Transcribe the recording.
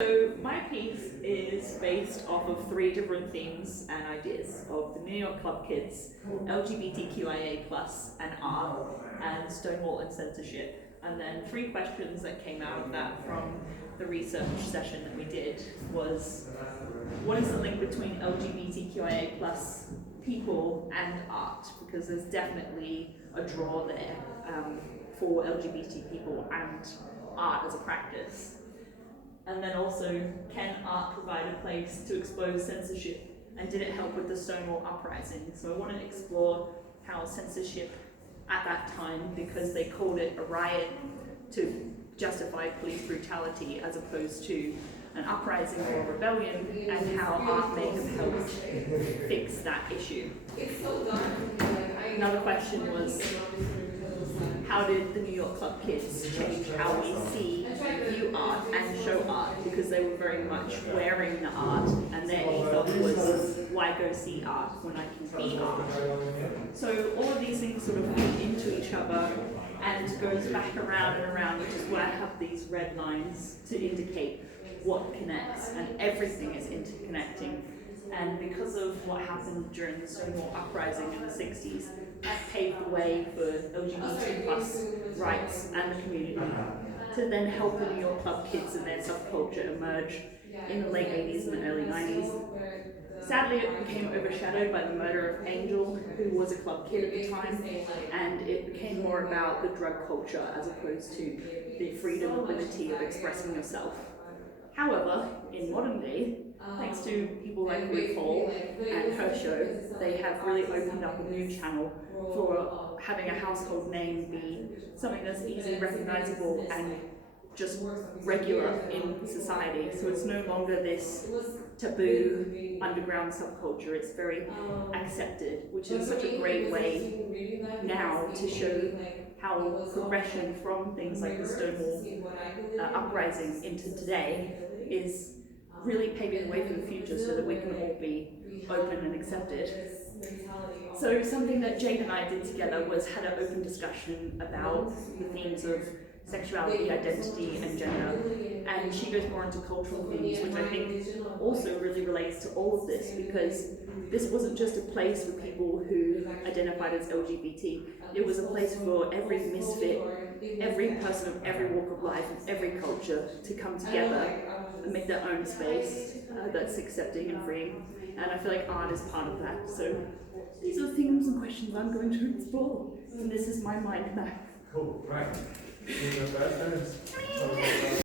So my piece is based off of 3 different themes and ideas of the New York Club Kids, LGBTQIA+, and art, and Stonewall and censorship. And then 3 questions that came out of that from the research session that we did was, what is the link between LGBTQIA+ people and art? Because there's definitely a draw there for LGBT people and art as a practice. And then also, can art provide a place to expose censorship? And did it help with the Stonewall uprising? So I want to explore how censorship at that time, because they called it a riot to justify police brutality as opposed to an uprising or a rebellion, and how art may have helped fix that issue. Another question was, how did the New York Club Kids change how we see, view art, and show art? Because they were very much wearing the art, and their ethos was, why go see art when I can be art? So all of these things sort of feed into each other and goes back around and around, which is why I have these red lines to indicate what connects, and everything is interconnecting. And because of what happened during the Stonewall uprising in the 60s, that paved the way for LGBT+ rights and the community to then help the New York Club Kids and their subculture emerge in the late 80s and the early 90s. Sadly, it became overshadowed by the murder of Angel, who was a club kid at the time, and it became more about the drug culture as opposed to the freedom and liberty of expressing yourself. However, in modern day, thanks to people like RuPaul and her show, they have really opened up a new channel for having a household name be something that's easily recognizable and just regular in society. So it's no longer this taboo underground subculture, it's very accepted, which is such a great way now to show how progression from things like the Stonewall uprising into today is really paving the way for the future so that we can all be open and accepted. So something that Jade and I did together was had an open discussion about the themes of sexuality, identity, and gender. And she goes more into cultural themes, which I think also really relates to all of this, because this wasn't just a place for people who identified as LGBT. It was a place for every misfit, every person of every walk of life, and every culture to come together and make their own space that's accepting and freeing. And I feel like art is part of that. So these are the themes and questions I'm going to explore. And this is my mind map. Cool, right.